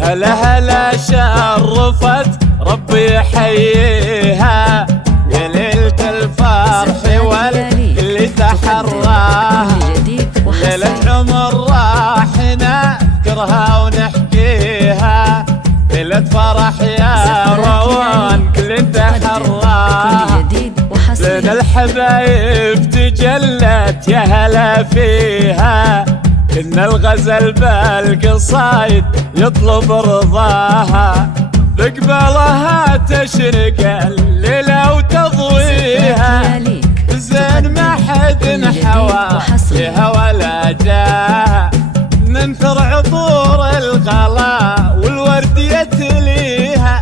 هلا هلا شرفت ربي يحييها يا ليلة الفرح واللي تحراها، ليلة عمر راح نذكرها ونحكيها، ليلة فرح يا روان كل تحراها، لنا الحبايب تجلت يا هلا فيها، إن الغزل بالقصايد يطلب رضاها، بقبلها تشرق الليلة وتضويها، زين ما حد حوى فيها ولا جاها، ننثر عطور الغلا والورد يتليها،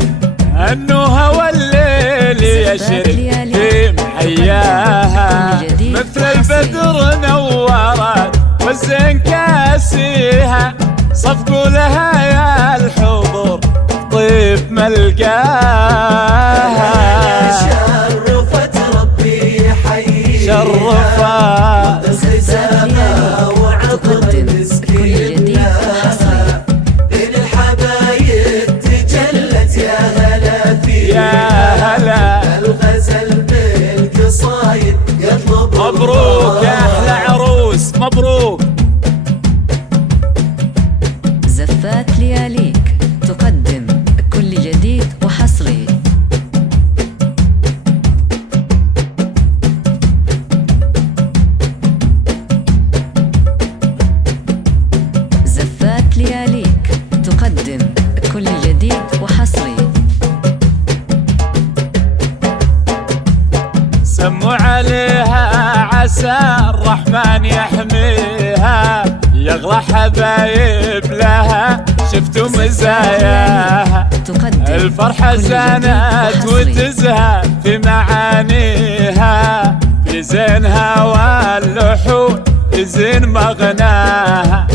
النوها والليل يشرق في محياها، مثل البدر نورت والزين كاسيها، صفقوا لها يا الحضور طيب ملقاها، شرفت ربي يحييها شرفها الخزامة وعطر المسكين لها، بين الحبايب تجلت يا هلا فيها، يا هلا الغزل بالقصايد يطلب مبروك يا احلى عروس مبروك. زفات لياليك تقدم كل جديد وحصري. زفات لياليك تقدم كل جديد وحصري. سموا عليها عسى الرحمن يحميها، يغلى حبايب لها شفتوا مزاياها، الفرحة زانت وتزهى في معانيها، في زينها واللحون زين مغناها،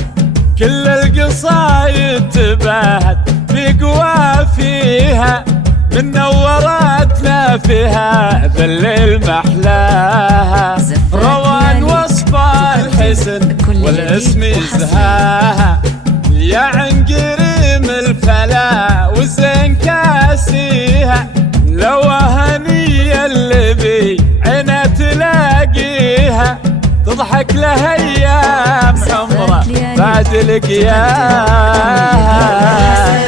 كل القصايد تباهت بقوافيها، من نورتنا فيها ذا الليل محلاها، روان وصف الحسن والاسم يزهاها، يا عن قريم الفلا والزين كاسيها، لو هنية اللي بي عينها تلاقيها، تضحك لها ايام عمره بعد لقياها،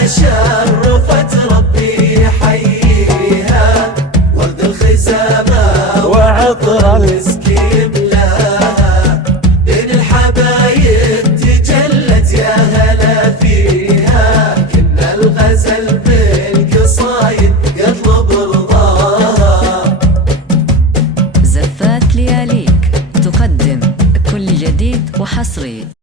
شرفت ربي يحييها ورد الخزامة وعطر المسكين لها، بين الحبايب تجلت يا هلا فيها، كنا الغزل بالقصايد يطلب رضاها. زفات لياليك تقدم كل جديد وحصري.